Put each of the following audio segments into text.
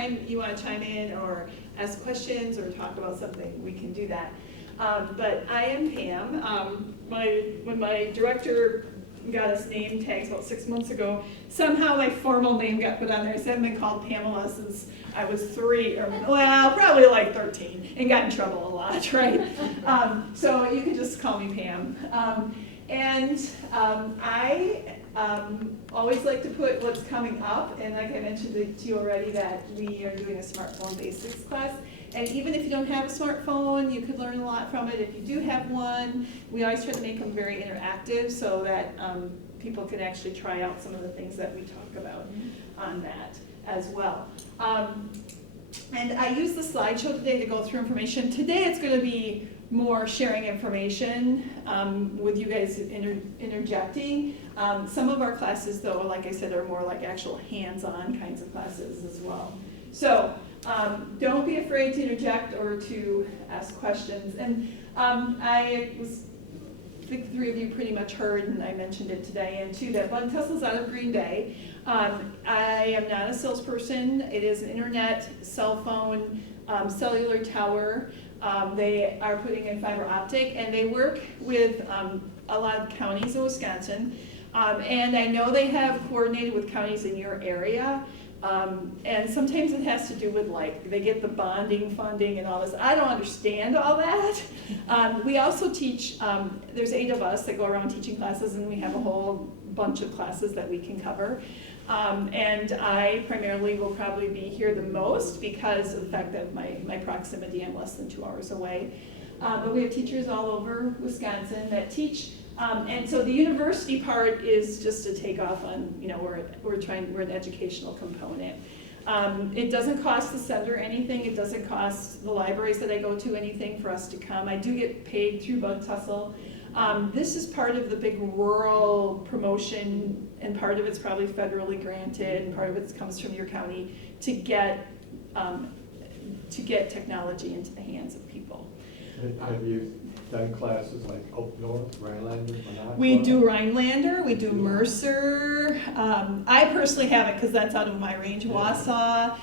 anytime you want to chime in or ask questions or talk about something, we can do that. But I am Pam. When my director got us name tags about 6 months ago, somehow my formal name got put on there. I haven't been called Pamela since I was 3, or well, probably like 13, and got in trouble a lot, right? So you can just call me Pam. I always like to put what's coming up, and like I mentioned to you already, that we are doing a smartphone basics class. And even if you don't have a smartphone, you could learn a lot from it. If you do have one, we always try to make them very interactive so that people can actually try out some of the things that we talk about on that as well. And I use the slideshow today to go through information. Today it's going to be more sharing information with you guys interjecting. Some of our classes, though, like I said, are more like actual hands-on kinds of classes as well. So don't be afraid to interject or to ask questions. And I think the 3 of you pretty much heard, and I mentioned it to Diane too, that Bud Tussle's out of Green Bay. I am not a salesperson. It is an internet, cell phone, cellular tower. They are putting in fiber optic, and they work with a lot of counties in Wisconsin. And I know they have coordinated with counties in your area. And sometimes it has to do with, like, they get the bonding funding and all this. I don't understand all that. We also teach, there's 8 of us that go around teaching classes, and we have a whole bunch of classes that we can cover. And I primarily will probably be here the most because of the fact that my proximity, I'm less than 2 hours away. But we have teachers all over Wisconsin that teach. And so the university part is just a takeoff on, we're an educational component. It doesn't cost the center anything. It doesn't cost the libraries that I go to anything for us to come. I do get paid through Bud Tussle. This is part of the big rural promotion, and part of it's probably federally granted, and part of it comes from your county to get technology into the hands of people. Have you done classes like Oak North, Rhinelander, Monadnock? We do Rhinelander, we do Mercer. I personally haven't because that's out of my range. Wausau.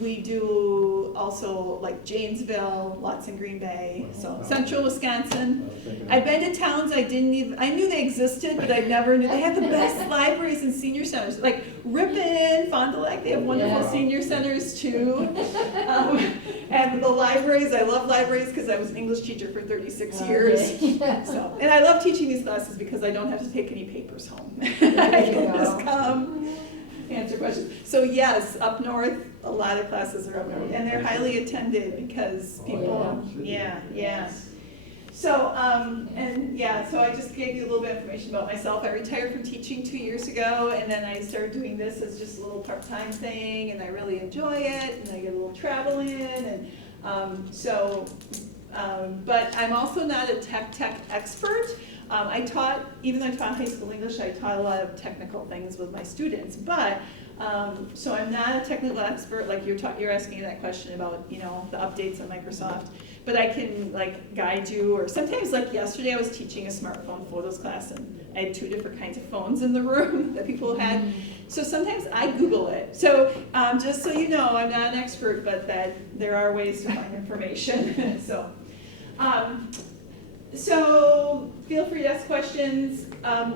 We do also like Janesville, lots in Green Bay, so central Wisconsin. I've been to towns I knew they existed, but I never knew. They have the best libraries and senior centers. Like Ripon, Fond du Lac, they have wonderful senior centers too. And the libraries, I love libraries because I was an English teacher for 36 years. So, and I love teaching these classes because I don't have to take any papers home. I can just come, answer questions. So yes, up north, a lot of classes are up north, and they're highly attended because people, So, so I just gave you a little bit of information about myself. I retired from teaching 2 years ago, and then I started doing this as just a little part-time thing, and I really enjoy it, and I get a little travel in, and but I'm also not a tech expert. Even though I taught high school English, I taught a lot of technical things with my students, but so I'm not a technical expert like you're asking that question about, the updates on Microsoft, but I can like guide you, or sometimes like yesterday I was teaching a smartphone photos class, and I had 2 different kinds of phones in the room that people had. So sometimes I Google it. So just so you know, I'm not an expert, but that there are ways to find information. So feel free to ask questions.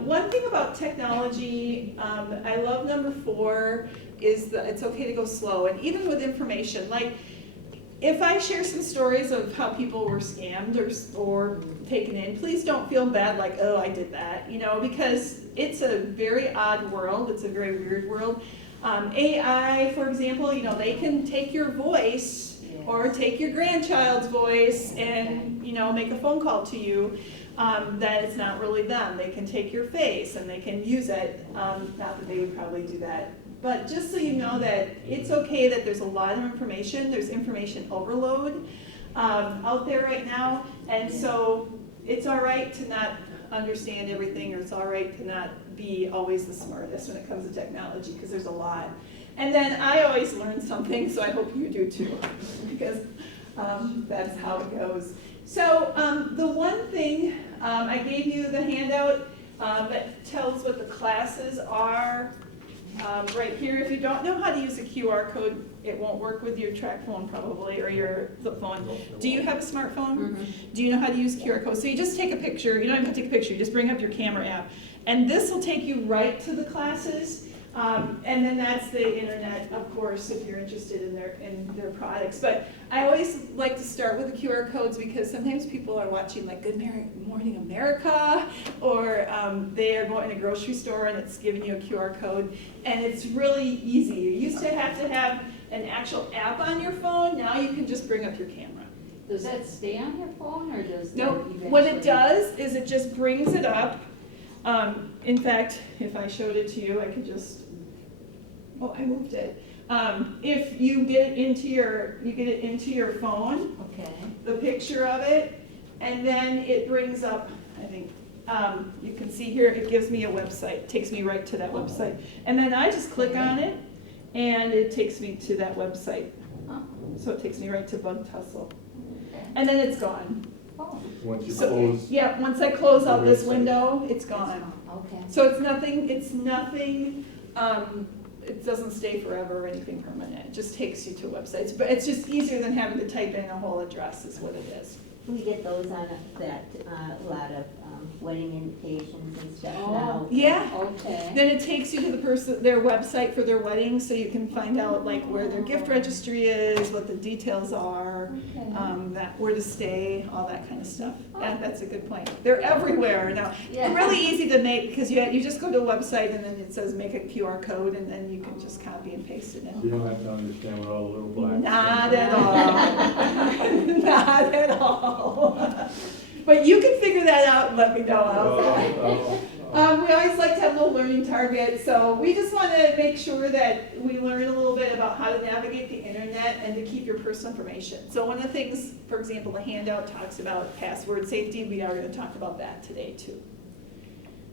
One thing about technology, I love number 4, is that it's okay to go slow. And even with information, like if I share some stories of how people were scammed or taken in, please don't feel bad like, oh, I did that, because it's a very odd world. It's a very weird world. AI, for example, they can take your voice or take your grandchild's voice and, make a phone call to you that it's not really them. They can take your face and they can use it. Not that they would probably do that. But just so you know that it's okay that there's a lot of information. There's information overload out there right now. And so it's all right to not understand everything, or it's all right to not be always the smartest when it comes to technology, because there's a lot. And then I always learn something, so I hope you do too, because that's how it goes. So the one thing, I gave you the handout that tells what the classes are. right here, if you don't know how to use a QR code, it won't work with your track phone probably, or your flip phone. Do you have a smartphone? Do you know how to use QR codes? So you just take a picture, you don't even have to take a picture, you just bring up your camera app. And this will take you right to the classes. And then that's the internet, of course, if you're interested in their products. But I always like to start with the QR codes because sometimes people are watching like Good Morning America, or they are going to a grocery store and it's giving you a QR code. And it's really easy. You used to have an actual app on your phone. Now you can just bring up your camera. Does that stay on your phone, or does that No, eventually? what it does is it just brings it up. In fact, if I showed it to you, I could just, oh, I moved it. If you get it into your phone, Okay. the picture of it, and then it brings up, I think, you can see here, it gives me a website, takes me right to that website. And then I just click on it, and it takes me to that website. Oh, So it takes me right to Bug Tussle. okay. And then it's gone. Oh, Once you So, close, yeah, once I close out this The website. window, it's gone. okay. So it's nothing, it doesn't stay forever or anything permanent. It just takes you to websites. But it's just easier than having to type in a whole address is what it is. We get those on that, a lot of wedding invitations and stuff Oh. now. Yeah. Okay. Then it takes you to their website for their wedding, so you can find out like where their gift registry is, what the details are, Okay. where to stay, all that kind of stuff. That's a good point. They're everywhere now. Yeah. Really easy to make because you just go to a website and then it says make a QR code and then you can just copy and paste it in. you don't have to understand what all the little black. Not at all. Not at all. But you can figure that out and let me know. We always like to have a little learning target, so we just want to make sure that we learn a little bit about how to navigate the internet and to keep your personal information. So one of the things, for example, the handout talks about password safety. We are going to talk about that today too.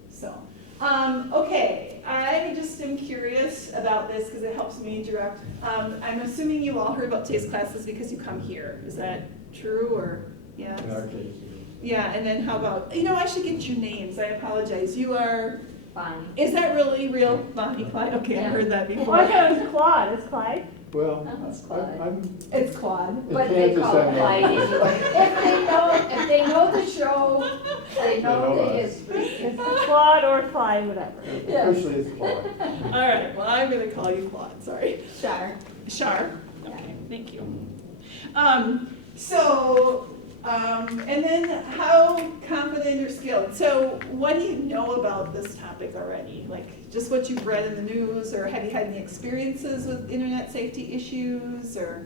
So, okay, I just am curious about this because it helps me direct. I'm assuming you all heard about today's classes because you come here. Is that true or, yeah? In our case, Yeah, and then how about, I should get your names, I apologize. You are, Bonnie. is that really real? Bonnie Clyde? Okay, I heard that Well, before. I thought it was Claude, it's Clyde. well, Oh, it's Clyde. I'm, It's Claude. But they Kansas, call it I know. Clyde anyway. If they know the show, they know the us. history. It's Claude or Clyde, whatever. Yes. officially it's Claude. All right, well, I'm gonna call you Claude, sorry. Char. Shar. Okay, thank you. And then how confident or skilled? So what do you know about this topic already? Like just what you've read in the news, or have you had any experiences with internet safety issues, or?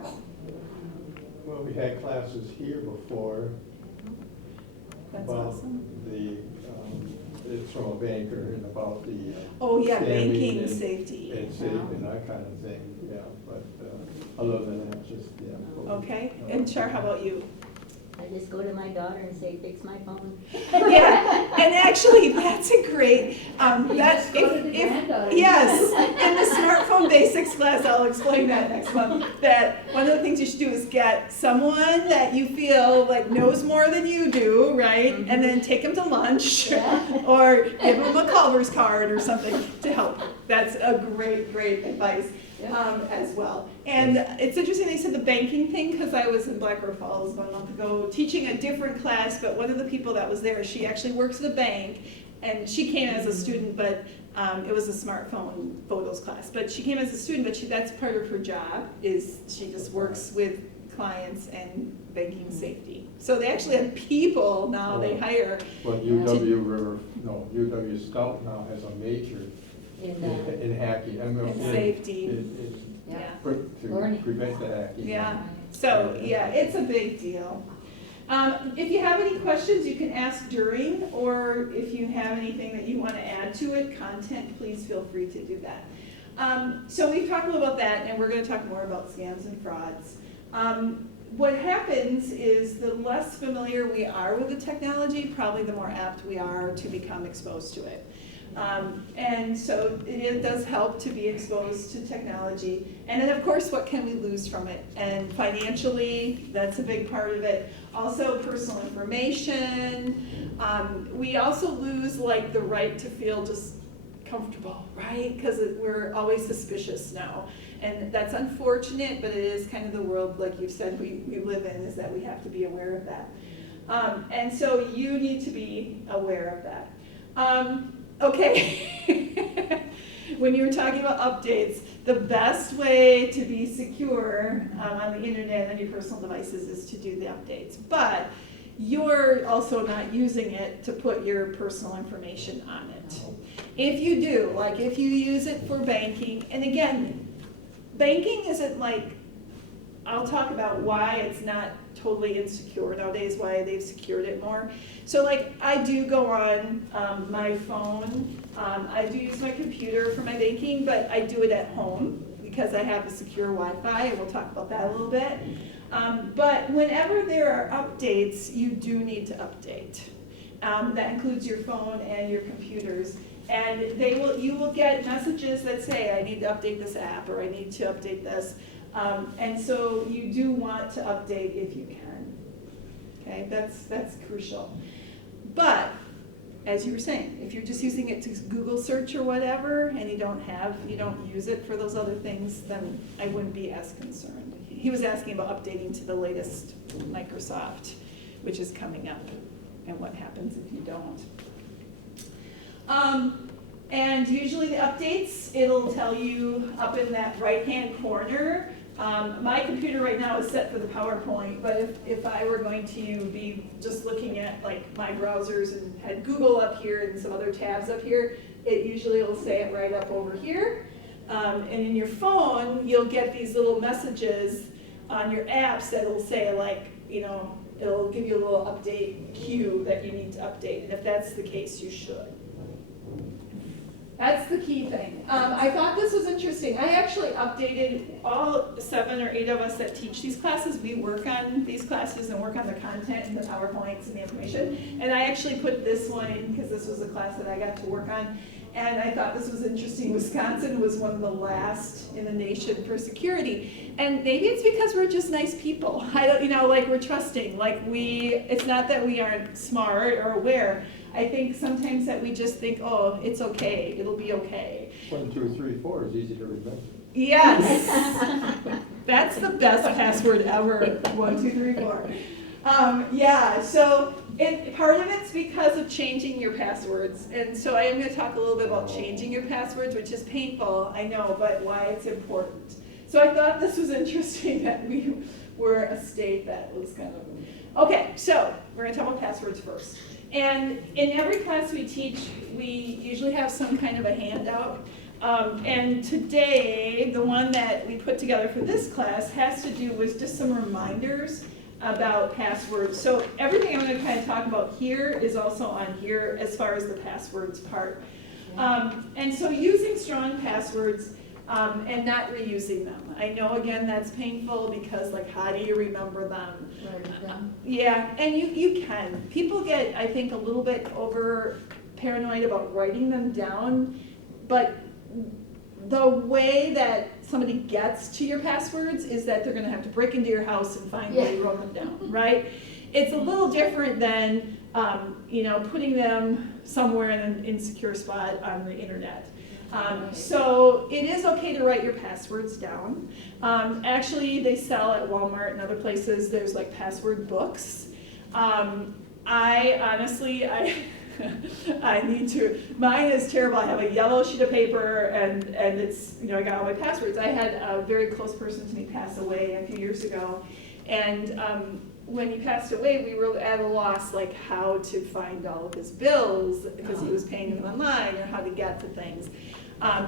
Well, we had classes here before That's about awesome. it's from a banker and about the. Oh, yeah, standing banking and- safety. And safe and that kind of thing, yeah, but other than that, just, yeah. Okay, and Char, how about you? I just go to my daughter and say, fix my phone. Yeah, and actually, that's a great, just go to the granddaughter. yes, in the smartphone basics class, I'll explain that next month, that one of the things you should do is get someone that you feel like knows more than you do, right? And then take them to lunch, or give them a Culver's card or something to help. That's a great, great advice. As well. And it's interesting they said the banking thing, because I was in Black River Falls about a month ago teaching a different class, but one of the people that was there, she actually works at a bank, and she came as a student, but it was a smartphone photos class. But she came as a student, but that's part of her job, is she just works with clients and banking safety. So they actually have people now they hire. But UW Scout now has a major in hacking. I mean, In safety. Yeah. To Learning. prevent the hacking. Yeah, so, yeah, it's a big deal. If you have any questions, you can ask during, or if you have anything that you want to add to it, content, please feel free to do that. So we've talked a little about that, and we're going to talk more about scams and frauds. What happens is the less familiar we are with the technology, probably the more apt we are to become exposed to it. And so it does help to be exposed to technology. And then of course, what can we lose from it? And financially, that's a big part of it. Also personal information. We also lose like the right to feel just comfortable, right? Because we're always suspicious now. And that's unfortunate, but it is kind of the world, like you've said, we live in, is that we have to be aware of that. And so you need to be aware of that. Okay. When you were talking about updates, the best way to be secure on the internet and your personal devices is to do the updates. But you're also not using it to put your personal information on it. If you do, like if you use it for banking, and again, banking isn't like, I'll talk about why it's not totally insecure nowadays, why they've secured it more. So like I do go on my phone, I do use my computer for my banking, but I do it at home because I have a secure Wi-Fi, and we'll talk about that a little bit. But whenever there are updates, you do need to update. That includes your phone and your computers. And you will get messages that say, I need to update this app, or I need to update this. And so you do want to update if you can. Okay, that's crucial. But as you were saying, if you're just using it to Google search or whatever, and you don't use it for those other things, then I wouldn't be as concerned. He was asking about updating to the latest Microsoft, which is coming up, and what happens if you don't. And usually the updates, it'll tell you up in that right-hand corner. My computer right now is set for the PowerPoint, but if I were going to be just looking at like my browsers and had Google up here and some other tabs up here, it usually will say it right up over here. And in your phone, you'll get these little messages on your apps that'll say like, it'll give you a little update cue that you need to update. And if that's the case, you should. That's the key thing. I thought this was interesting. I actually updated all 7 or 8 of us that teach these classes. We work on these classes and work on the content and the PowerPoints and the information. And I actually put this one in because this was a class that I got to work on. And I thought this was interesting. Wisconsin was one of the last in the nation for security. And maybe it's because we're just nice people. I don't, like we're trusting. It's not that we aren't smart or aware. I think sometimes that we just think, oh, it's okay, it'll be okay. 1, 2, 3, 4 is easy to remember. Yes. That's the best password ever. 1, 2, 3, 4. Yeah, so part of it's because of changing your passwords. And so I am going to talk a little bit about changing your passwords, which is painful, I know, but why it's important. So I thought this was interesting that we were a state that was kind of... Okay, so we're going to talk about passwords first. And in every class we teach, we usually have some kind of a handout. And today, the one that we put together for this class has to do with just some reminders about passwords. So everything I'm going to kind of talk about here is also on here as far as the passwords part. And so using strong passwords and not reusing them. I know, again, that's painful because, like, how do you remember them? Yeah, and you can. People get, I think, a little bit over paranoid about writing them down, but the way that somebody gets to your passwords is that they're going to have to break into your house and find where you wrote them down, right? It's a little different than, putting them somewhere in an insecure spot on the internet. So it is okay to write your passwords down. Actually, they sell at Walmart and other places, there's like password books. I honestly need to, mine is terrible. I have a yellow sheet of paper and it's, I got all my passwords. I had a very close person to me pass away a few years ago. And when he passed away, we were at a loss, like how to find all of his bills because he was paying them online or how to get to things.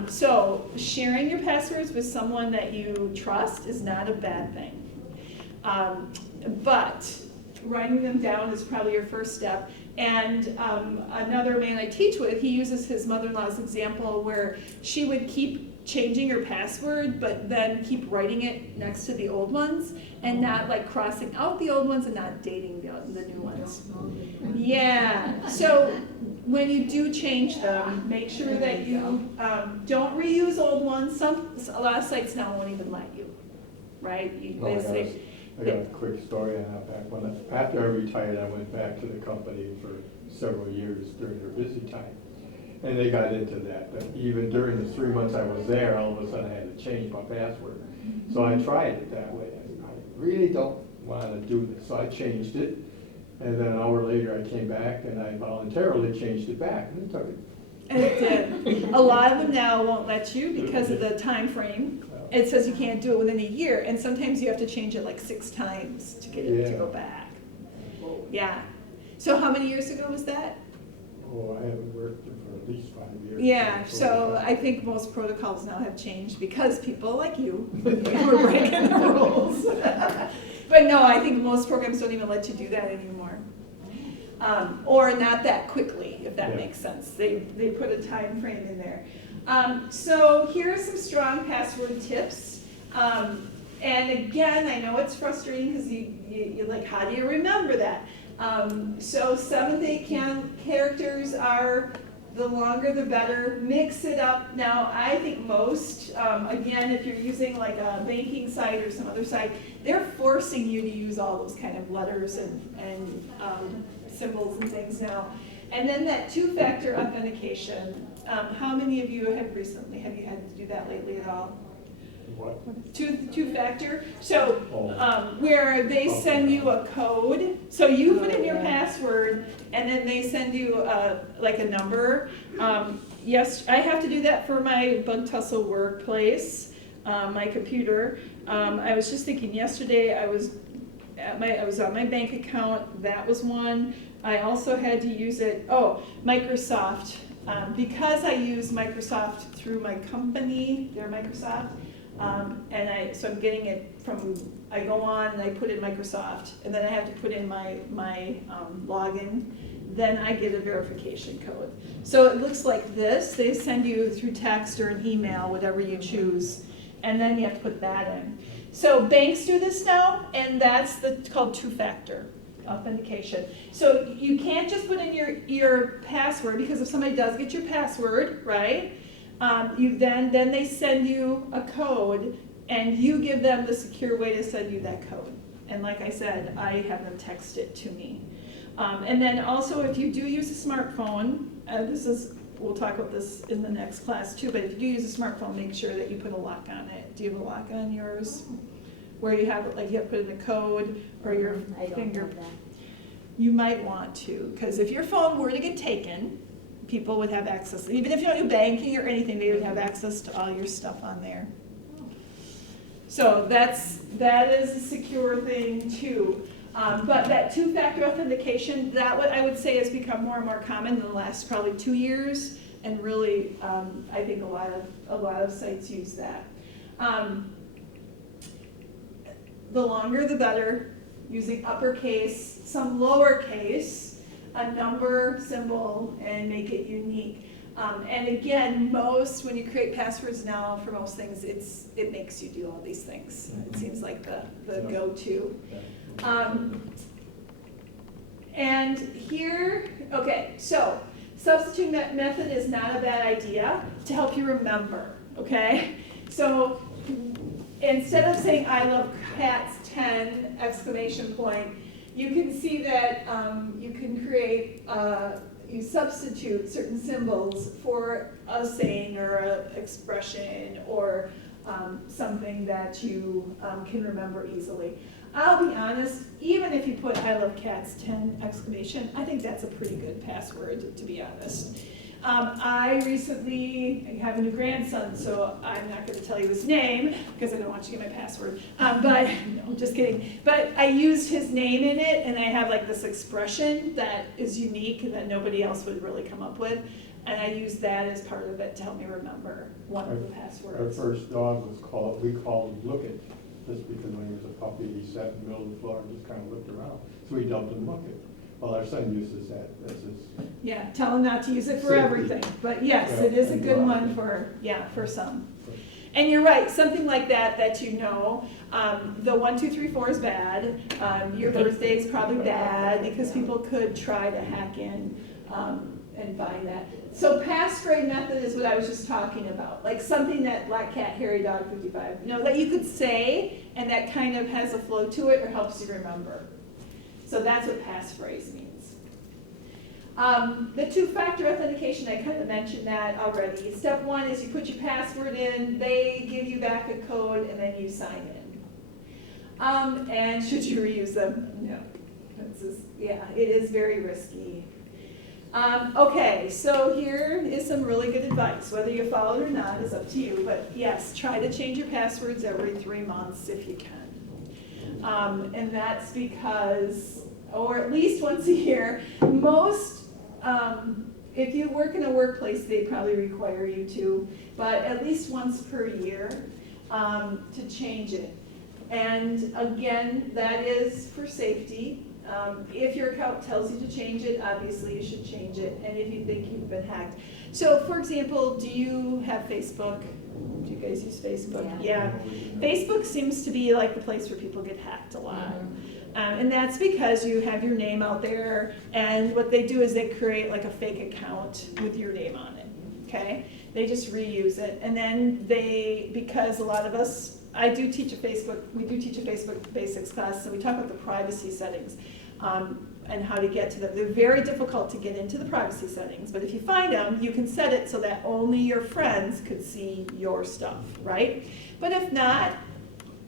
So sharing your passwords with someone that you trust is not a bad thing. But writing them down is probably your first step. And another man I teach with, he uses his mother-in-law's example where she would keep changing her password, but then keep writing it next to the old ones and not like crossing out the old ones and not dating the new ones. Yeah, so when you do change them, make sure that you don't reuse old ones. A lot of sites now won't even let you, right? I got a quick story on that. After I retired, I went back to the company for several years during their busy time. And they got into that, but even during the 3 months I was there, all of a sudden I had to change my password. So I tried it that way. I really don't want to do this, so I changed it. And then an hour later, I came back and I voluntarily changed it back, and it took it. And it did. A lot of them now won't let you because of the time frame. It says you can't do it within a year, and sometimes you have to change it like 6 times to get it to go back. Yeah. So how many years ago was that? Oh, I haven't worked there for at least 5 years. Yeah, so I think most protocols now have changed because people like you were breaking the rules. But no, I think most programs don't even let you do that anymore. Or not that quickly, if that makes sense. They put a time frame in there. So here are some strong password tips. And again, I know it's frustrating because you're like, how do you remember that? So 7 to 8 characters are the longer the better. Mix it up. Now, I think most, again, if you're using like a banking site or some other site, they're forcing you to use all those kind of letters and symbols and things now. And then that 2-factor authentication. How many of you have you had to do that lately at all? What? Two-factor, so where they send you a code, so you put in your password, and then they send you like a number. Yes, I have to do that for my Bug Tussle workplace, my computer. I was just thinking yesterday, I was on my bank account, that was one. I also had to use it, Microsoft, because I use Microsoft through my company, they're Microsoft. So I'm getting it from, I go on and I put in Microsoft, and then I have to put in my login, then I get a verification code. So it looks like this. They send you through text or an email, whatever you choose, and then you have to put that in. So banks do this now, and that's called 2-factor authentication. So you can't just put in your password, because if somebody does get your password, right? Then they send you a code, and you give them the secure way to send you that code. And like I said, I have them text it to me. And then also, if you do use a smartphone, we'll talk about this in the next class too, but if you do use a smartphone, make sure that you put a lock on it. Do you have a lock on yours? Where you have it, like you have to put in a code or your finger? Have that. You might want to, because if your phone were to get taken, people would have access. Even if you don't do banking or anything, they would have access to all your stuff on there. So that is a secure thing too. But that 2-factor authentication, what I would say has become more and more common in the last probably 2 years, and really, I think a lot of sites use that. The longer the better, using uppercase, some lowercase, a number, symbol, and make it unique. And again, when you create passwords now for most things, it makes you do all these things. It seems like the go-to. And here, so substitute method is not a bad idea to help you remember, okay? So instead of saying I love cats 10 exclamation point, you can see that you can create, you substitute certain symbols for a saying or an expression or something that you can remember easily. I'll be honest, even if you put I love cats 10 exclamation, I think that's a pretty good password, to be honest. I recently have a new grandson, so I'm not going to tell you his name because I don't want you to get my password. But no, just kidding. But I used his name in it, and I have like this expression that is unique and that nobody else would really come up with. And I used that as part of it to help me remember one of the passwords. Our first dog we called him Look It, just because when he was a puppy, he sat in the middle of the floor and just kind of looked around. So we dubbed him Look It. Well, our son uses that as his. Yeah, tell him not to use it for everything, but yes, it is a good one for some. And you're right, something like that you know, the 1, 2, 3, 4 is bad. Your birthday is probably bad because people could try to hack in and find that. So passphrase method is what I was just talking about, like something that Black Cat, Hairy Dog 55, that you could say and that kind of has a flow to it or helps you remember. So that's what passphrase means. The two-factor authentication, I kind of mentioned that already. Step one is you put your password in, they give you back a code, and then you sign in. And should you reuse them? No. This is, yeah, it is very risky. Okay, so here is some really good advice. Whether you follow it or not is up to you, but yes, try to change your passwords every 3 months if you can. And that's because, or at least once a year, most, if you work in a workplace, they probably require you to, but at least once per year to change it. And again, that is for safety. If your account tells you to change it, obviously you should change it, and if you think you've been hacked. So for example, do you have Facebook? Do you guys use Facebook? Yeah. Facebook seems to be like the place where people get hacked a lot. And that's because you have your name out there, and what they do is they create like a fake account with your name on it, okay? They just reuse it, and then because a lot of us, we do teach a Facebook basics class, so we talk about the privacy settings and how to get to them. They're very difficult to get into the privacy settings, but if you find them, you can set it so that only your friends could see your stuff, right? But if not,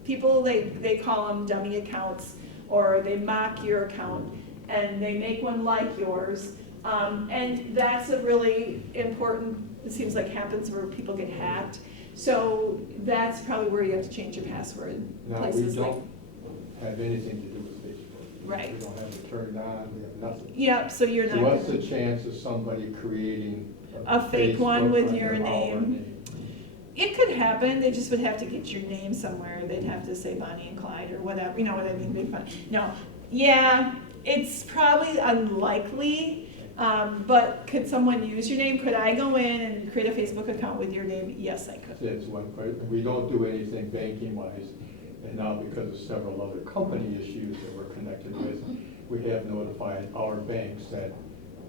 people, they call them dummy accounts, or they mock your account, and they make one like yours. And that's a really important, it seems like happens where people get hacked. So that's probably where you have to change your password. Now, we Places like- don't have anything to do with Facebook. Right. We don't have it turned on, we have nothing. Yep, so you're So not. what's the chance of somebody creating A fake Facebook one with under your our name? It could happen, they just would have to get your name somewhere, they'd have to say Bonnie and Clyde or whatever, you know what I mean, big fun. No, yeah, it's probably unlikely, but could someone use your name? Could I go in and create a Facebook account with your name? Yes, I could. That's one question. We don't do anything banking wise, and now because of several other company issues that we're connected with, we have notified our banks that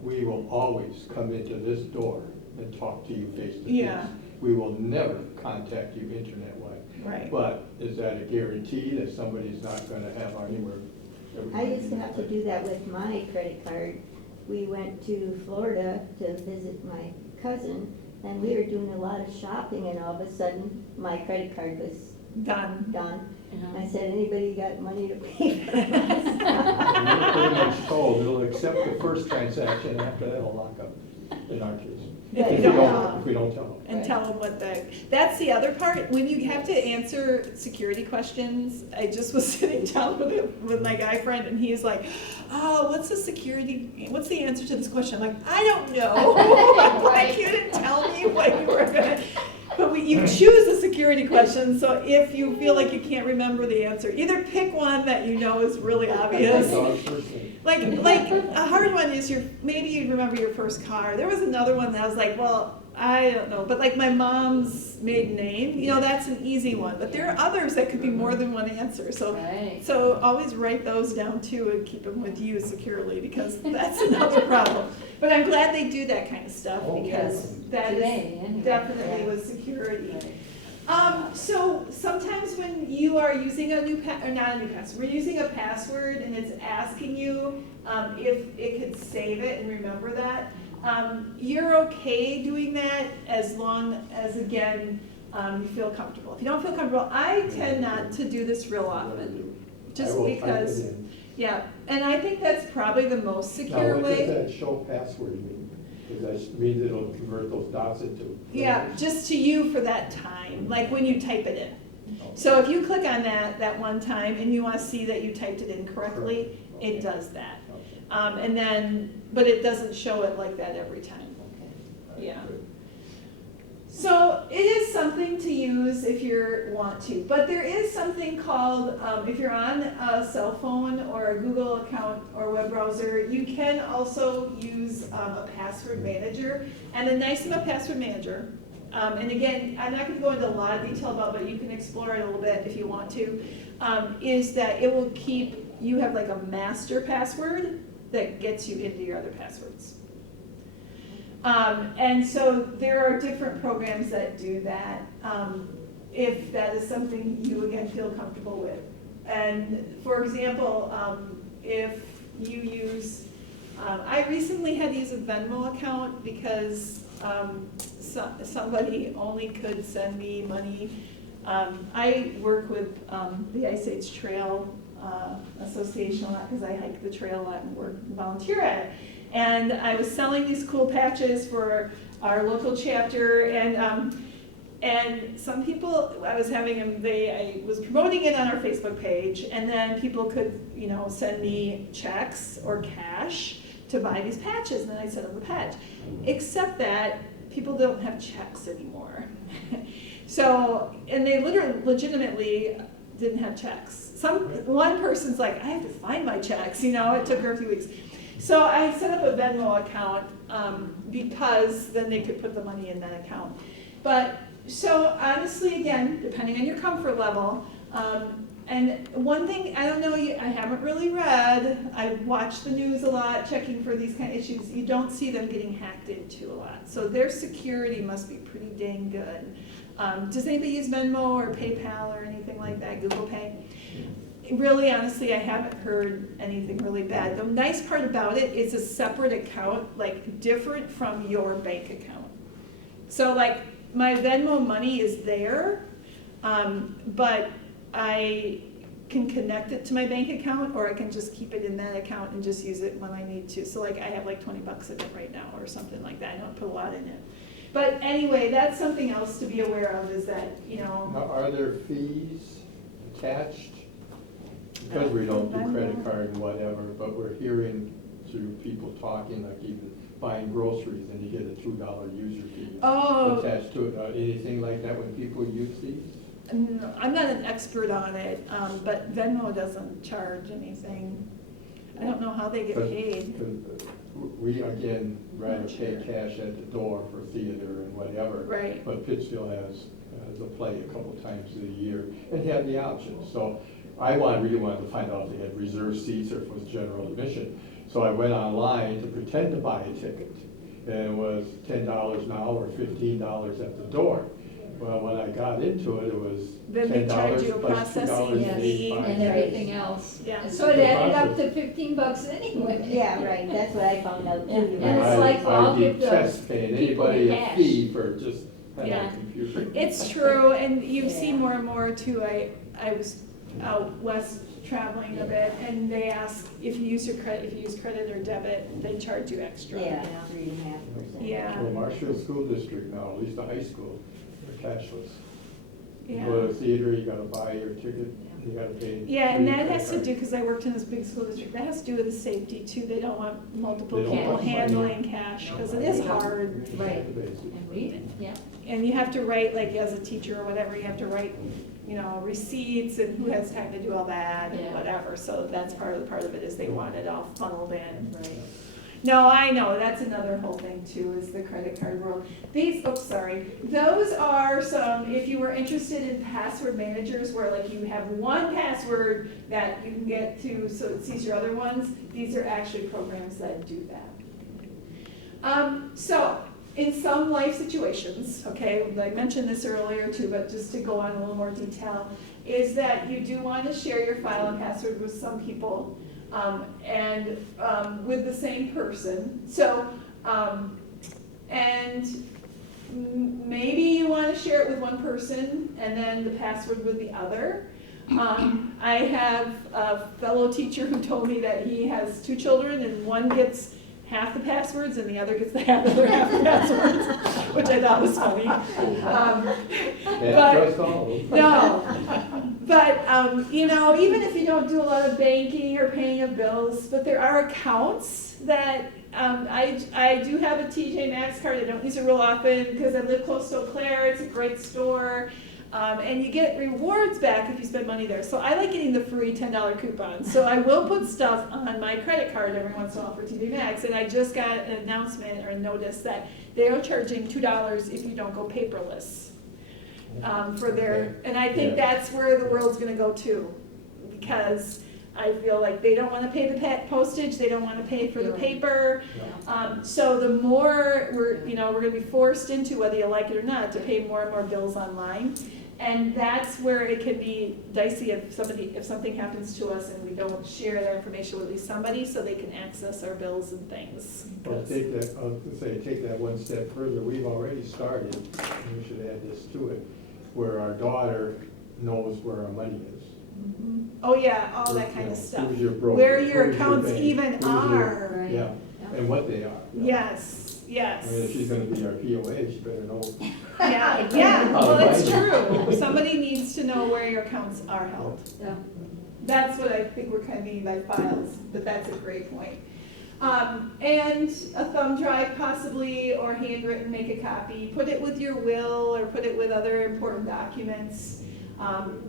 we will always come into this door and talk to you face to face. Yeah. We will never contact you internet-wise. Right. But is that a guarantee that somebody's not gonna have our number? I used to have to do that with my credit card. We went to Florida to visit my cousin, and we were doing a lot of shopping, and all of a sudden, my credit card was Done. done. I said, anybody got money to pay for this? And we're pretty much told it'll accept the first transaction, after that it'll lock up, in our case. If you If don't we don't tell them. and tell them what that's the other part, when you have to answer security questions. I just was sitting down with my guy friend, and he's like, oh, what's the answer to this question? I'm like, I don't know. Like, you didn't tell me what you were gonna, but you choose a security question, so if you feel like you can't remember the answer, either pick one that you know is really obvious. Dog's first name. Like a hard one is maybe you'd remember your first car. There was another one that I was like, well, I don't know, but like my mom's maiden name, you know, that's an easy one. But there are others that could be more than one answer. So Right. so always write those down too and keep them with you securely, because that's another problem. But I'm glad they do that kind of stuff, Oh, because that is Today, anyway. definitely with security. So sometimes when you are using a new we're using a password and it's asking you if it could save it and remember that, you're okay doing that as long as, again, you feel comfortable. If you don't feel comfortable, I tend not to do this real often, just I will type it because, in. yeah, and I think that's probably the most secure Now, what way. does that show password mean? Does that mean it'll convert those dots into? Yeah, just to you for that time, like when you type it in. So if you click on that one time and you want to see that you typed it in correctly, Okay. it does that. Okay. And then, but it doesn't show it like that every time. Okay. Yeah. Good. So it is something to use if you want to, but there is something called, if you're on a cell phone or a Google account or web browser, you can also use a password manager. And the nice thing about password manager, and again, I'm not going to go into a lot of detail about it, but you can explore it a little bit if you want to, is that it will you have like a master password that gets you into your other passwords. And so there are different programs that do that, if that is something you, again, feel comfortable with. And for example, if you use I recently had to use a Venmo account because somebody only could send me money. I work with the Ice Age Trail Association a lot because I hike the trail a lot and volunteer at it. And I was selling these cool patches for our local chapter, and some people, I was having them, I was promoting it on our Facebook page, and then people could, send me checks or cash to buy these patches, and then I sent them the patch. Except that people don't have checks anymore. So, and they legitimately didn't have checks. One person's like, I have to find my checks, it took her a few weeks. So I set up a Venmo account because then they could put the money in that account. But so honestly, again, depending on your comfort level, and one thing, I don't know, I haven't really read, I watch the news a lot, checking for these kind of issues, you don't see them getting hacked into a lot. So their security must be pretty dang good. Does anybody use Venmo or PayPal or anything like that, Google Pay? Really, honestly, I haven't heard anything really bad. The nice part about it is a separate account, like different from your bank account. So like my Venmo money is there, but I can connect it to my bank account, or I can just keep it in that account and just use it when I need to. So like I have like 20 bucks in it right now or something like that. I don't put a lot in it. But anyway, that's something else to be aware of, is that, Now, are there fees attached? Because we don't do credit card and whatever, but we're hearing through people talking, like even buying groceries, and you get a $2 user fee attached to it. Anything like that when people use these? No, I'm not an expert on it, but Venmo doesn't charge anything. I don't know how they get paid. We, again, rather pay cash at the door for theater and whatever. Right. But Pittsfield has a play a couple times a year and had the option. So I really wanted to find out if they had reserved seats or if it was general admission. So I went online to pretend to buy a ticket, and it was $10 now or $15 at the door. Well, when I got into it, it was Then they charge $10 you a plus processing fee $2.85. And everything else. Yeah. And so it added up to $15 anyway. Yeah, right, that's what I found out too. And it's like, well, I'll give the I detest paying people anybody a cash. fee for just having Yeah. a computer. It's true, and you see Yeah. more and more too. I was out west traveling a bit, and they ask if you use credit or debit, they charge you extra. Yeah, 3.5%. Yeah. Well, Marshfield School District now, at least the high school, they're cashless. You Yeah. go to the theater, you gotta buy your ticket, you gotta pay. Yeah, and your that credit has to card. do, because I worked in this big school district, that has to do with the safety too. They don't want multiple They don't people want money. handling cash, because it is hard. Right. The basic. And we, yeah. And you have to write, like as a teacher or whatever, you have to write, receipts, and who has time to do all that and Yeah. whatever. So that's part of it, is they want it all funneled in. Right. No, I know, that's another whole thing too, is the credit card world. Those are some, if you were interested in password managers, where like you have one password that you can get to, so it sees your other ones, these are actually programs that do that. So, in some life situations, okay, I mentioned this earlier too, but just to go on a little more detail, is that you do want to share your file and password with some people, and with the same person. So, and maybe you want to share it with one person and then the password with the other. I have a fellow teacher who told me that he has 2 children, and one gets half the passwords and the other gets the other half the passwords, which I thought was funny. Can't But- trust all of them. No, but, even if you don't do a lot of banking or paying of bills, but there are accounts that, I do have a TJ Maxx card. I don't use it real often because I live close to Eau Claire. It's a great store. And you get rewards back if you spend money there. So I like getting the free $10 coupons. So I will put stuff on my credit card every once in a while for TJ Maxx. And I just got an announcement or a notice that they are charging $2 if you don't go paperless. For their, and I think Yeah. that's where the world's gonna go too. Because I feel like they don't wanna pay the postage, they don't wanna pay for the paper. So the more we're gonna be forced into, whether you like it or not, to pay more and more bills online. And that's where it can be dicey if something happens to us and we don't share that information with at least somebody so they can access our bills and things. Well, take that, I was gonna say, take that one step further, we've already started, and we should add this to it, where our daughter knows where our money is. Oh, yeah, all that kind of stuff. Who's your broker? Where your who's accounts bank, even who's your- are. Right. Yeah, and what they are. Yes, I mean, if she's yes. gonna be our POA, she better know. Yeah, well, it's Oh, true. Somebody needs to know where your accounts are held. Yeah. That's what I think we're kind of meaning by files, but that's a great point. And a thumb drive possibly, or handwritten, make a copy. Put it with your will, or put it with other important documents,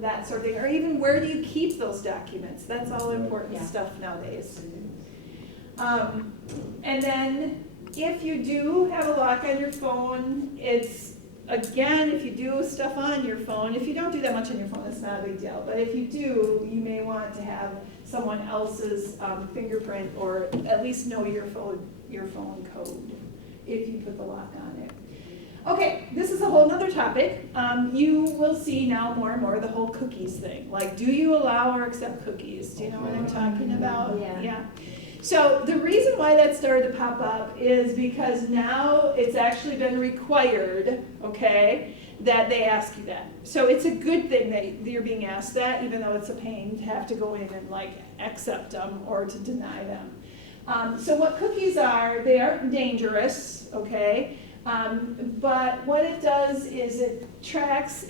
that sort of thing. Or even, where do you keep those documents? That's all important Yeah. stuff nowadays. And then, if you do have a lock on your phone, it's, again, if you do stuff on your phone, if you don't do that much on your phone, it's not a big deal. But if you do, you may want to have someone else's fingerprint, or at least know your phone code if you put the lock on it. Okay, this is a whole nother topic. You will see now more and more the whole cookies thing. Like, do you allow or accept cookies? Do you know what I'm talking about? Yeah. So the reason why that started to pop up is because now it's actually been required, okay, that they ask you that. So it's a good thing that you're being asked that, even though it's a pain to have to go in and like accept them or to deny them. So what cookies are, they aren't dangerous, okay? But what it does is it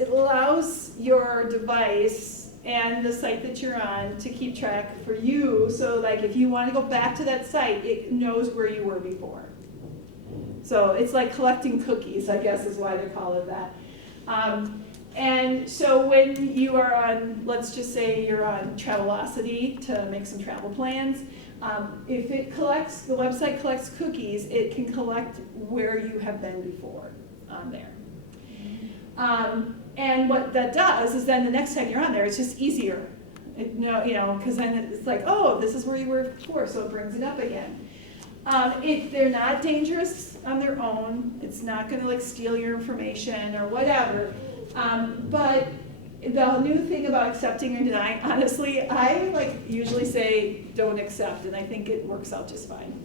allows your device and the site that you're on to keep track for you. So like if you want to go back to that site, it knows where you were before. So it's like collecting cookies, I guess is why they call it that. And so when you are on, let's just say you're on Travelocity to make some travel plans, if it collects, the website collects cookies, it can collect where you have been before on there. And what that does is then the next time you're on there, it's just easier. Because then it's like, oh, this is where you were before, so it brings it up again. They're not dangerous on their own. It's not going to like steal your information or whatever. But the new thing about accepting or denying, honestly, I like usually say don't accept, and I think it works out just fine.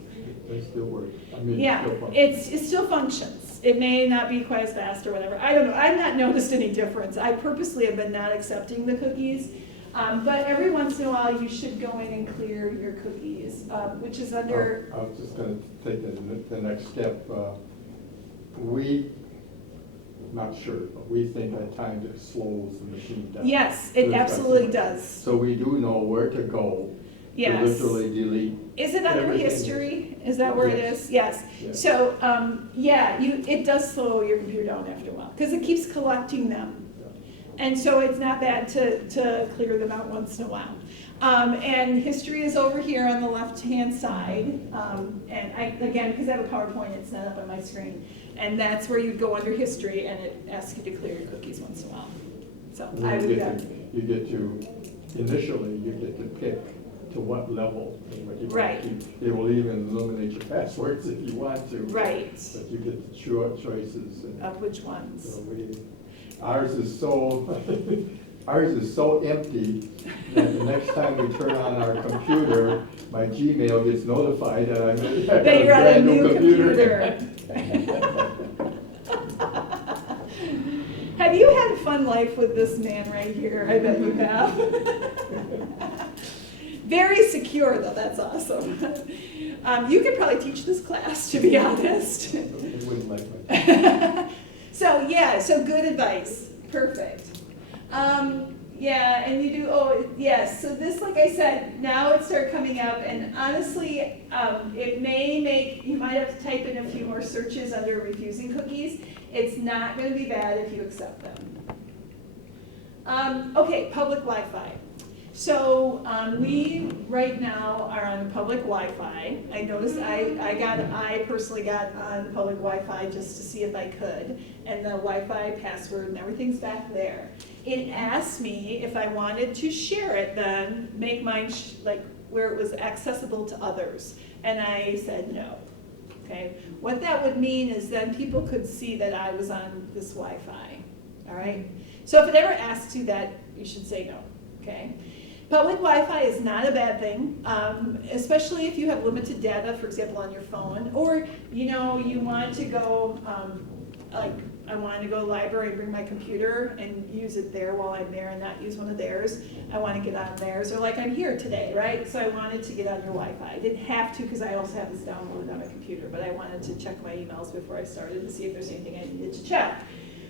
They still work. I mean, Yeah, still fun. it still functions. It may not be quite as fast or whatever. I don't know. I've not noticed any difference. I purposely have been not accepting the cookies. But every once in a while, you should go in and clear your cookies, which is under. I was just gonna take the next step. Not sure, but we think at times it slows the machine down. Yes, So it it's got absolutely some- does. So we do know where to go. Yes. To literally delete. Is it under everything. history? Is that where it Yes. is? Yes. Yes. So, it does slow your computer down after a while, because it keeps collecting them. And so it's not bad to clear them out once in a while. And history is over here on the left-hand side. And again, because I have a PowerPoint, it's not up on my screen. And that's where you go under history, and it asks you to clear your cookies once in a while. So And I then would go. initially, you get to pick to what level and what you want Right. to keep. It will even eliminate your passwords if you want to. Right. But you get the short choices. And Of which ones? so ours is so empty that the next time we turn on our computer, my Gmail gets notified that I'm got That you're on a brand new computer. Have you had a fun life with this man right here? I bet you have. Very secure though, that's awesome. You could probably teach this class, to be honest. You wouldn't like my. So good advice, perfect. And you do, yes, so this, like I said, now it started coming up, and honestly, it may make, you might have to type in a few more searches under refusing cookies. It's not gonna be bad if you accept them. Okay, public Wi-Fi. So, we right now are on public Wi-Fi. I noticed I personally got on the public Wi-Fi just to see if I could, and the Wi-Fi password and everything's back there. It asked me if I wanted to share it then, make mine like where it was accessible to others, and I said no. Okay, what that would mean is then people could see that I was on this Wi-Fi, all right? So if it ever asks you that, you should say no, okay? Public Wi-Fi is not a bad thing, especially if you have limited data, for example, on your phone, or, you know, you want to go, like, I want to go to the library and bring my computer and use it there while I'm there and not use one of theirs. I want to get on theirs, or like I'm here today, right? So I wanted to get on your Wi-Fi. I didn't have to because I also have this downloaded on my computer, but I wanted to check my emails before I started to see if there's anything I needed to check.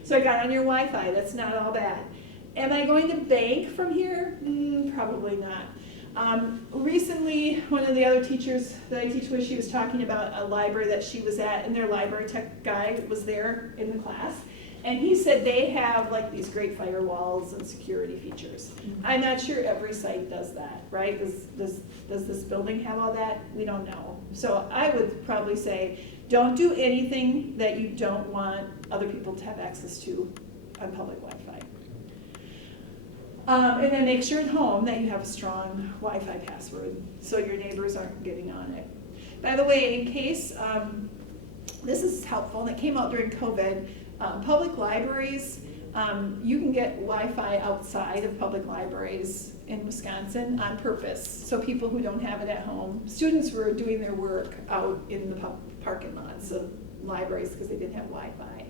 So I got on your Wi-Fi. That's not all bad. Am I going to bank from here? Probably not. Recently, one of the other teachers that I teach with, she was talking about a library that she was at, and their library tech guy was there in the class. And he said they have like these great firewalls and security features. I'm not sure every site does that, right? Does this building have all that? We don't know. So I would probably say, don't do anything that you don't want other people to have access to on public Wi-Fi. And then make sure at home that you have a strong Wi-Fi password so your neighbors aren't getting on it. By the way, in case this is helpful, and it came out during COVID, public libraries, you can get Wi-Fi outside of public libraries in Wisconsin on purpose. So people who don't have it at home, students were doing their work out in the parking lots of libraries because they didn't have Wi-Fi.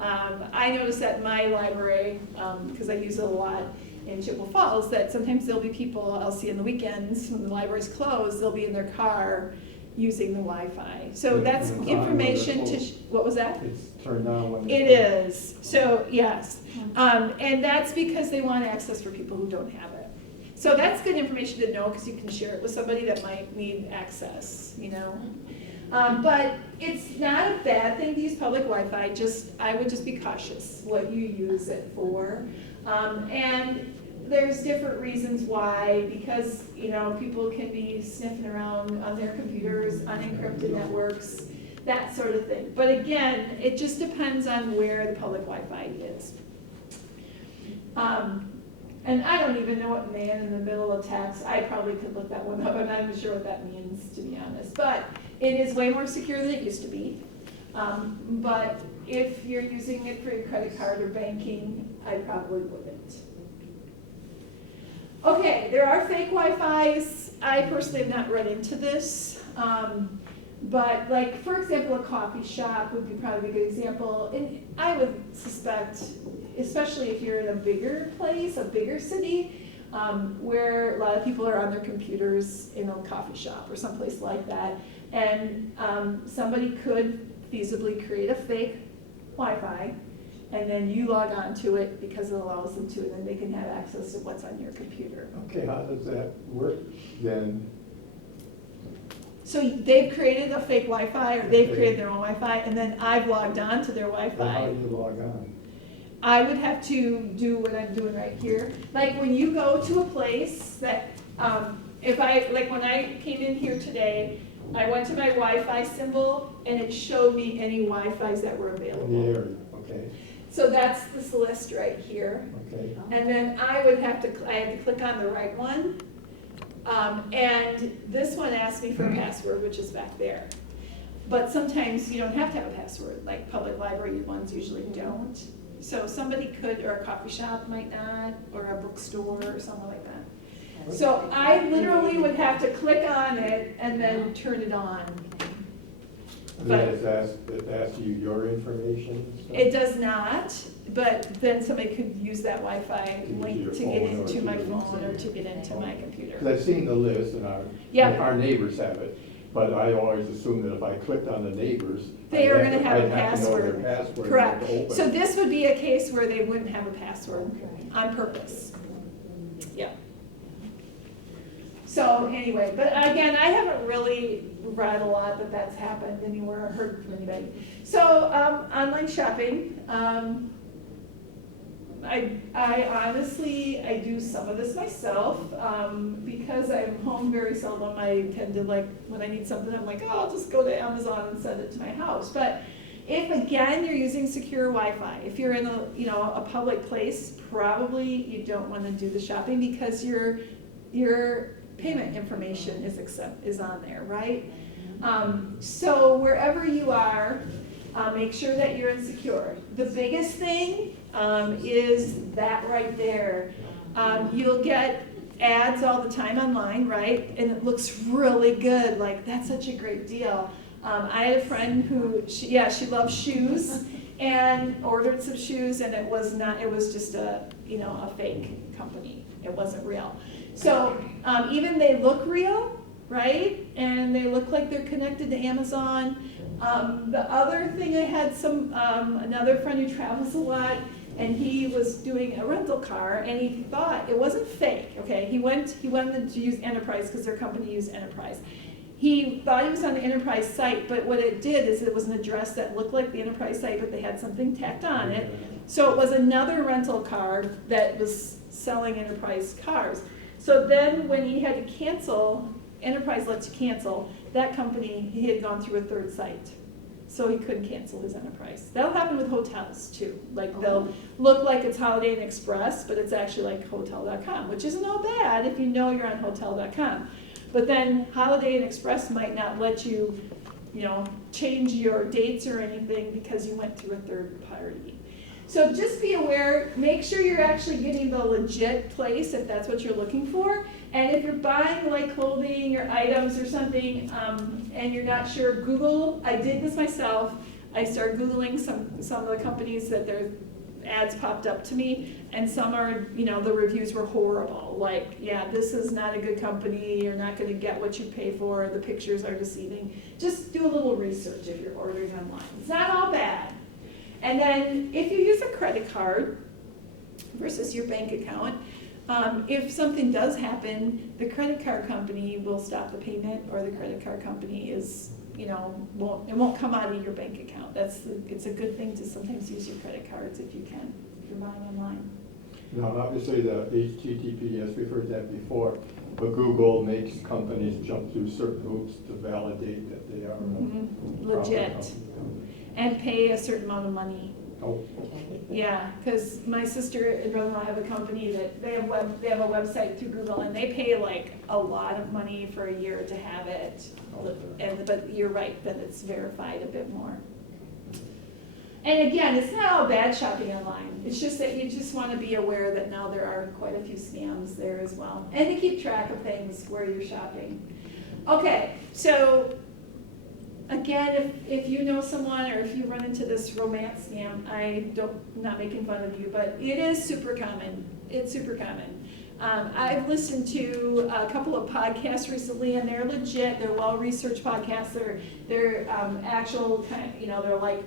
I noticed at my library, because I use it a lot in Chippewa Falls, that sometimes there'll be people I'll see on the weekends when the library's closed, they'll be in their car using the Wi-Fi. So that's It's on information when to, what was that? It's turned on when. It is, so yes. And that's because they want access for people who don't have it. So that's good information to know because you can share it with somebody that might need access, you know. But it's not a bad thing to use public Wi-Fi, I would just be cautious what you use it for. And there's different reasons why, because, you know, people can be sniffing around on their computers, unencrypted networks, that sort of thing. But again, it just depends on where the public Wi-Fi is. And I don't even know what man in the middle of text, I probably could look that one up, I'm not even sure what that means, to be honest. But it is way more secure than it used to be. But if you're using it for your credit card or banking, I probably wouldn't. Okay, there are fake Wi-Fis. I personally have not run into this. But like, for example, a coffee shop would be probably a good example. And I would suspect, especially if you're in a bigger place, a bigger city, where a lot of people are on their computers in a coffee shop or someplace like that. And somebody could feasibly create a fake Wi-Fi, and then you log on to it because it allows them to, and then they can have access to what's on your computer. Okay, how does that work then? So they've created a fake Wi-Fi, or they've Okay. created their own Wi-Fi, and then I've logged on to their Then how Wi-Fi. do you log on? I would have to do what I'm doing right here. Like when you go to a place that, like when I came in here today, I went to my Wi-Fi symbol and it showed me any Wi-Fis that were In the available. area, okay, So that's this list right here. okay. And then I would have to, I had to click on the right one. And this one asked me for a password, which is back there. But sometimes you don't have to have a password, like public library ones usually don't. So somebody could, or a coffee shop might not, or a bookstore or something like that. So I literally would have to click on it and then turn it on. And then it asks you your information and stuff? It does not, but then somebody could use that Wi-Fi To link your to get phone or into to my your- phone or to get into my computer. Because I've seen the list and Yeah. our neighbors have it, but I always assumed that if I clicked on the neighbors. They are gonna have a I'd have to know their password. password. Correct. to open So it. this would be a case where they wouldn't have a password on purpose. Yeah. So anyway, but again, I haven't really read a lot that that's happened anywhere or heard from anybody. So online shopping, I honestly, I do some of this myself because I'm home very seldom. I tend to like, when I need something, I'm like, oh, I'll just go to Amazon and send it to my house. But if again, you're using secure Wi-Fi, if you're in a public place, probably you don't want to do the shopping because your payment information is on there, right? So wherever you are, make sure that you're insecure. The biggest thing is that right there. You'll get ads all the time online, right? And it looks really good, like that's such a great deal. I had a friend who, she loves shoes and ordered some shoes, and it was just a fake company. It wasn't real. So even they look real, right? And they look like they're connected to Amazon. The other thing, I had another friend who travels a lot, and he was doing a rental car, and he thought it wasn't fake. Okay, he wanted to use Enterprise because their company used Enterprise. He thought he was on the Enterprise site, but what it did is it was an address that looked like the Enterprise site, but they had something tacked on it. So it was another rental car that was selling Enterprise cars. So then when he had to cancel, Enterprise lets you cancel, that company, he had gone through a third site. So he couldn't cancel his Enterprise. That'll happen with hotels too. Like they'll look like it's Holiday Inn Express, but it's actually like hotel.com, which isn't all bad if you know you're on hotel.com. But then Holiday Inn Express might not let you, change your dates or anything because you went through a third party. So just be aware, make sure you're actually getting the legit place if that's what you're looking for. And if you're buying like clothing or items or something, and you're not sure, Google. I did this myself. I started Googling some of the companies that their ads popped up to me, and some are, the reviews were horrible. Like, yeah, this is not a good company, you're not gonna get what you pay for, the pictures are deceiving. Just do a little research if you're ordering online. It's not all bad. And then if you use a credit card versus your bank account, if something does happen, the credit card company will stop the payment, or the credit card company won't come out of your bank account. It's a good thing to sometimes use your credit cards if you can, if you're buying online. Now, obviously, the HTTPS, we've heard that before, but Google makes companies jump through certain hoops to validate that they are a proper Legit. company. And pay a certain amount of money. Oh, Yeah, because my sister and brother-in-law have a company that they have a website through Google, and they pay like a lot of money for a year to have it. But you're right, that it's verified a bit more. And again, it's not all bad shopping online. It's just that you just want to be aware that now there are quite a few scams there as well. And to keep track of things where you're shopping. Okay, so again, if you know someone, or if you run into this romance scam, I'm not making fun of you, but it is super common. It's super common. I've listened to a couple of podcasts recently, and they're legit. They're well-researched podcasts. They're actual kind of, they're like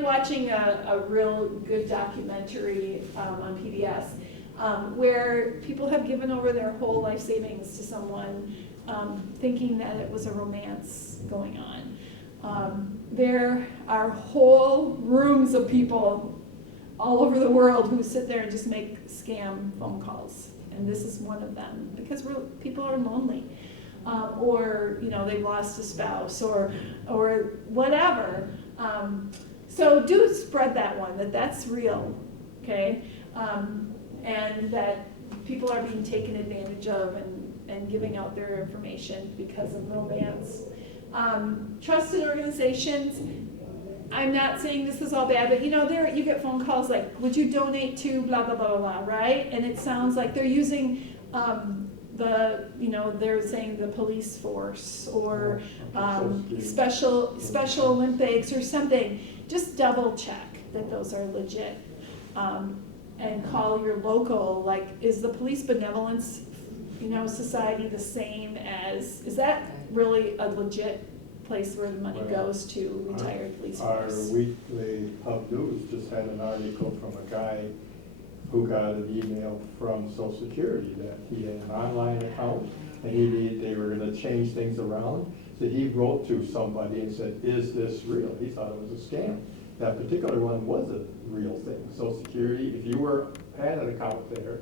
watching a real good documentary on PBS, where people have given over their whole life savings to someone, thinking that it was a romance going on. There are whole rooms of people all over the world who sit there and just make scam phone calls, and this is one of them, because people are lonely, or they've lost a spouse, or whatever. So do spread that one, that's real, okay, and that people are being taken advantage of and giving out their information because of romance. Trusted organizations, I'm not saying this is all bad, but there you get phone calls like, would you donate to blah, blah, blah, blah, blah, right? And it sounds like they're using they're saying the police force, or Special Olympics or something. Just double check that those are legit. And call your local, like, is the police benevolence society the same as, is that really a legit place where the money goes to retired police Our force? weekly Hub News just had an article from a guy who got an email from Social Security that he had an online account, and they were gonna change things around. So he wrote to somebody and said, is this real? He thought it was a scam. That particular one was a real thing. Social Security, if you had an account there,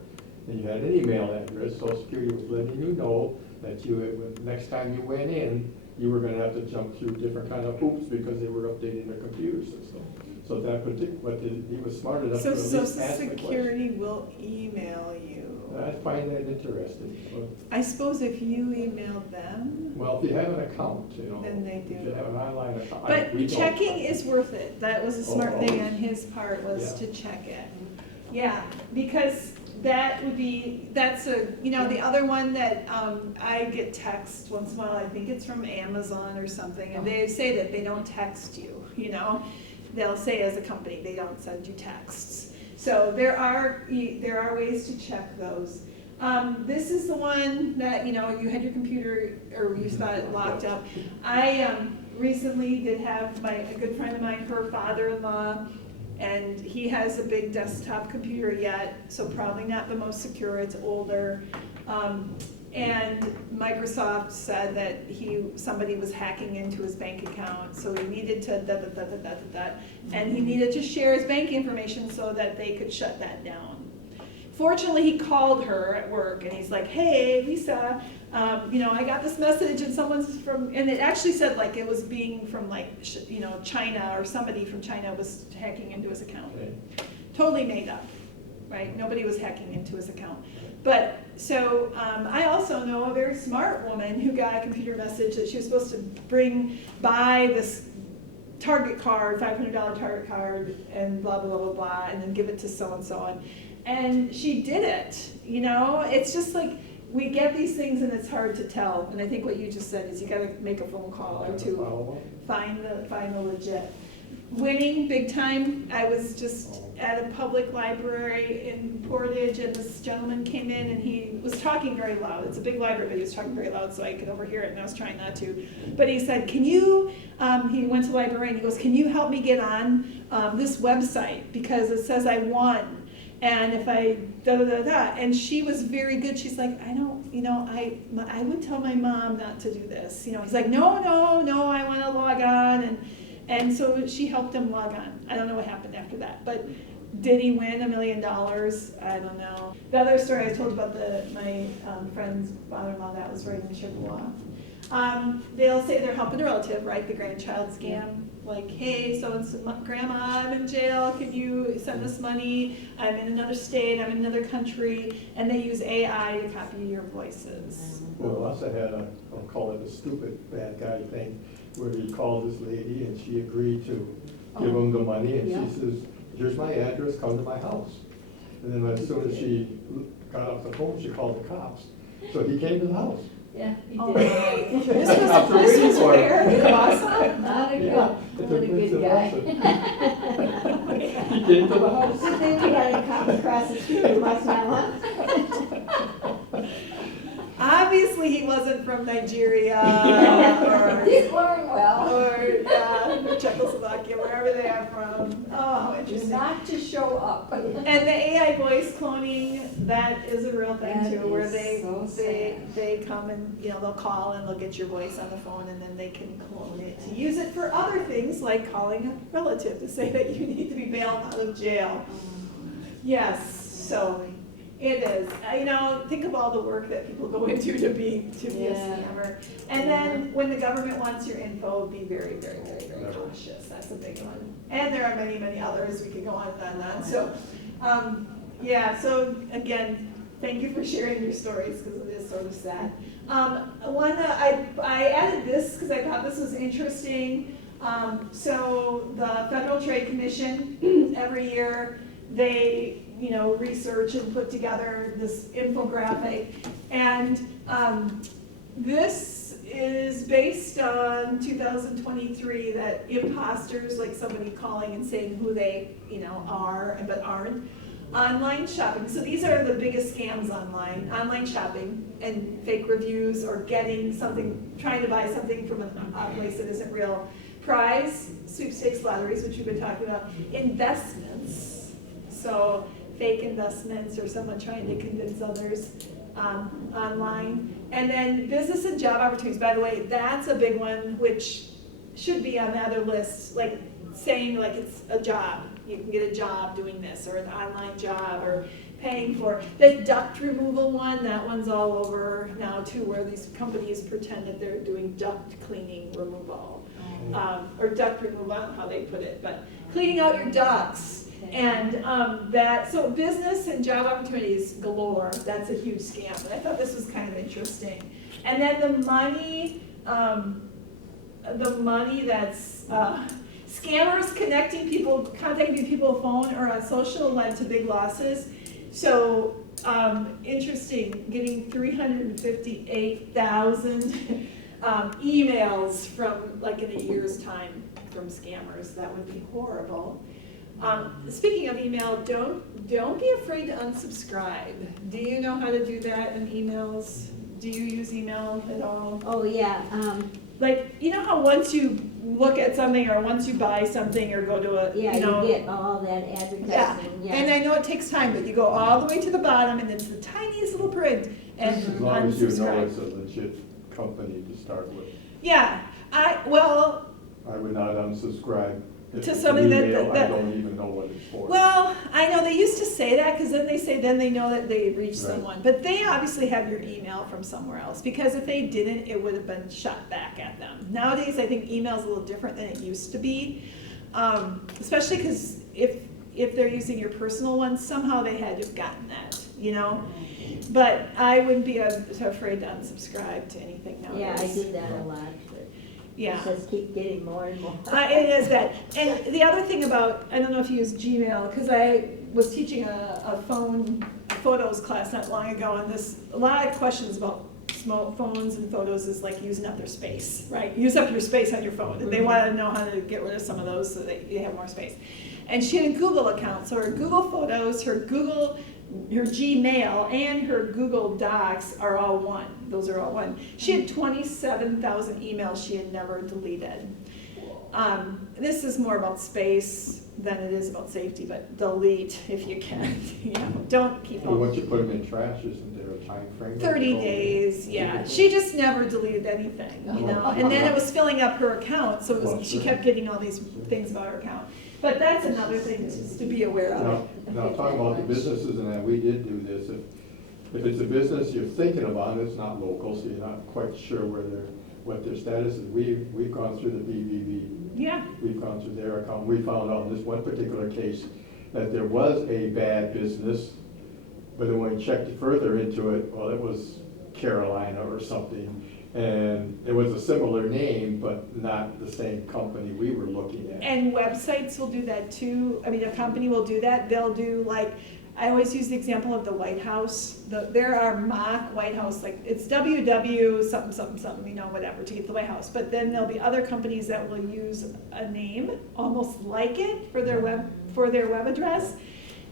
and you had an email address, Social Security was letting you know that next time you went in, you were gonna have to jump through different kind of hoops because they were updating their computer system. So he was smart enough to So at least Social ask the question. Security will email you. I find that interesting. I suppose if you email them, Well, if you have an account, you know. Then they If do. you have an online account. but we don't. checking is worth it. That was a smart Oh, thing always. on his part, was Yeah. to check it. Yeah, because that would be, that's a, you know, the other one that, I get text once in a while, I think it's from Amazon or something, and they say that they don't text you, you know? They'll say as a company, they don't send you texts. So there are ways to check those. This is the one that, you know, you had your computer, or you thought it locked up. I, recently did have a good friend of mine, her father-in-law, and he has a big desktop computer yet, so probably not the most secure, it's older. And Microsoft said that somebody was hacking into his bank account, so he needed to and he needed to share his bank information so that they could shut that down. Fortunately, he called her at work and he's like, hey, Lisa, you know, I got this message and and it actually said like it was being from like, you know, China, or somebody from China was hacking into his account. Okay. Totally made up, right? Nobody was hacking into his account. But, so, I also know a very smart woman who got a computer message that she was supposed to buy this Target card, $500 Target card, and blah, blah, blah, blah, and then give it to so-and-so. And she did it, you know? It's just like, we get these things and it's hard to tell. And I think what you just said is you gotta make a phone call or two, Follow find the legit. Winning big time. I was just at a public library in Portage, and this gentleman came in and he was talking very loud. It's a big library, but he was talking very loud so I could overhear it, and I was trying not to. But he said, can you, he went to the library and he goes, can you help me get on this website, because it says I won. And if I and she was very good. She's like, I don't, you know, I would tell my mom not to do this. You know, he's like, no, I want to log on, and so she helped him log on. I don't know what happened after that, but did he win $1 million? I don't know. The other story I told you about my friend's father-in-law, that was right in Chippewa. They'll say they're helping a relative, right? The grandchild scam. Like, hey, grandma, I'm in jail, can you send us money? I'm in another state, I'm in another country, and they use AI to copy your voices. Well, also had I'll call it a stupid bad guy thing, where he called this lady and she agreed to give him the money, and she says, here's my address, come to my house. And then as soon as she got off the phone, she called the cops. So he came to the house. Yeah, he Oh. did. This After was waiting for it. where? Awesome. Not a good, Yeah, not it a took place good in guy. Austin. He came to the house. So then you got a cop across the street who must not want. Obviously, he wasn't from Nigeria He's learned well. or Czechoslovakia, wherever they are from. Oh, how interesting. Not to show up. And the AI voice cloning, that is a real thing That too, where is they so sad. they come and, you know, they'll call and they'll get your voice on the phone, and then they can clone it to use it for other things, like calling a relative to say that you need to be bailed out of jail. Yes, so it is. You know, think of all the work that people go into to be a Yeah. scammer. And then when the government wants your info, be very, very, very, very cautious. That's a big one. And there are many, many others. We could go on and on. So, yeah, so again, thank you for sharing your stories, because it is sort of sad. I added this because I thought this was interesting. So the Federal Trade Commission, every year, they, you know, research and put together this infographic. And this is based on 2023, that imposters, like somebody calling and saying who they, you know, are but aren't. Online shopping. So these are the biggest scams online shopping and fake reviews, or getting something, trying to buy something from a place that isn't real. Prize, sweepstakes, lotteries, which we've been talking about. Investments. So fake investments, or someone trying to convince others online. And then business and job opportunities. By the way, that's a big one, which should be on the other list, like saying like it's a job. You can get a job doing this, or an online job, or paying for. The duct removal one, that one's all over now too, where these companies pretend that they're doing duct cleaning removal. Or duct removal, I don't know how they put it, but cleaning out your ducts. And so business and job opportunities galore, that's a huge scam. And I thought this was kind of interesting. And then the money that's scammers contacting people phone or on social led to big losses. So interesting, getting 358,000 emails from like in a year's time from scammers. That would be horrible. Speaking of email, don't be afraid to unsubscribe. Do you know how to do that in emails? Do you use email at all? Oh, yeah, Like, you know how once you look at something or once you buy something or go to a, yeah, you know. you get all that advertising, yeah. And I know it takes time, but you go all the way to the bottom and it's the tiniest little print and As long as you know unsubscribe. it's a legit company to start with. Yeah, I would not unsubscribe. If To it's an something that- email, that- I don't even know what it's for. well, I know they used to say that because then they know that they reached Right. someone. But they obviously have your email from somewhere else because if they didn't, it would have been shot back at them. Nowadays, I think email is a little different than it used to be, especially because if they're using your personal one, somehow they had to have gotten that, you know? But I wouldn't be afraid to unsubscribe to anything nowadays. Yeah, I do that a lot, but Yeah. it just keep getting more and more. It is that. And the other thing about, I don't know if you use Gmail, because I was teaching a photos class not long ago, and a lot of questions about small phones and photos is like using up their space, right? Use up your space on your phone. And they want to know how to get rid of some of those so that you have more space. And she had a Google account, so her Google Photos, her Gmail, and her Google Docs are all one. Those are all one. She had 27,000 emails she had never deleted. This is more about space than it is about safety, but delete if you can. You know, don't keep Well, them. once you put them in trash, isn't there a time frame? 30 days, yeah. She just never deleted anything, you know. And then it was filling up her account, so she kept getting all these things about her account. But that's another thing to be aware of. Now, talking about the businesses and that, we did do this. If it's a business you're thinking about, it's not local, so you're not quite sure what their status is. We've gone through the BBB. Yeah. We've gone through their account. We found out in this one particular case that there was a bad business, but then when we checked further into it, well, it was Carolina or something. And it was a similar name, but not the same company we were looking at. And websites will do that too. I mean, a company will do that. They'll do like, I always use the example of the White House. There are mock White House, like it's www something, something, something, you know, whatever, to get the White House. But then there'll be other companies that will use a name almost like it for their web address.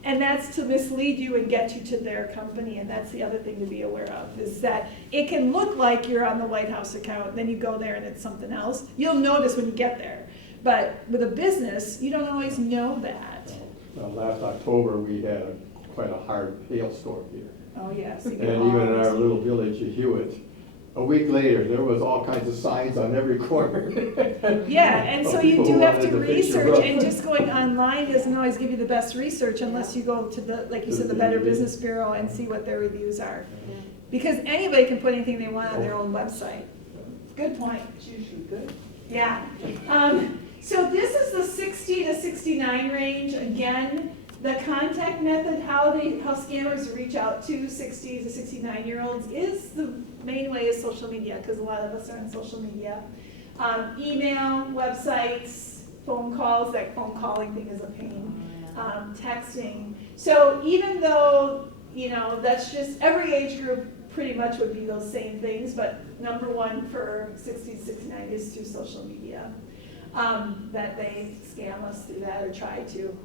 And that's to mislead you and get you to their company. And that's the other thing to be aware of, is that it can look like you're on the White House account, and then you go there and it's something else. You'll notice when you get there. But with a business, you don't always know that. Last October, we had quite a hard hailstorm here. Oh, yes. And even in our little village of Hewitt, a week later, there was all kinds of signs on every corner. Yeah, and so of you people do who have wanted to the picture research, up. and just going online doesn't always give you the best research unless you go to the, like you said, the Better Business Bureau and see what their reviews are. Because anybody can put anything they want on their own website. Good point. It's usually good. Yeah. So this is the 60 to 69 range. Again, the contact method, how scammers reach out to 60 to 69-year-olds is the main way is social media, because a lot of us are on social media. Email, websites, phone calls, that phone calling thing is a pain. Texting. So even though, you know, that's just, every age group pretty much would be those same things, but number one for 60 to 69 is through social media. That they scam us through that or try to.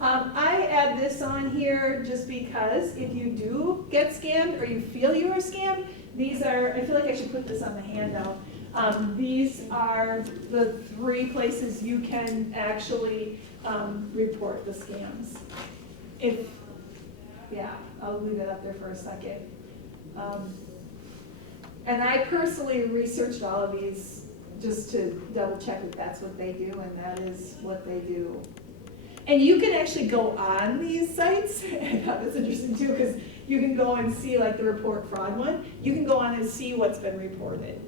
I add this on here just because if you do get scammed or you feel you are scammed, these are, I feel like I should put this on the handout. These are the 3 places you can actually report the scams. I'll leave it up there for a second. And I personally researched all of these just to double check that that's what they do, and that is what they do. And you can actually go on these sites, I thought this interesting too, because you can go and see like the report fraud one, you can go on and see what's been reported.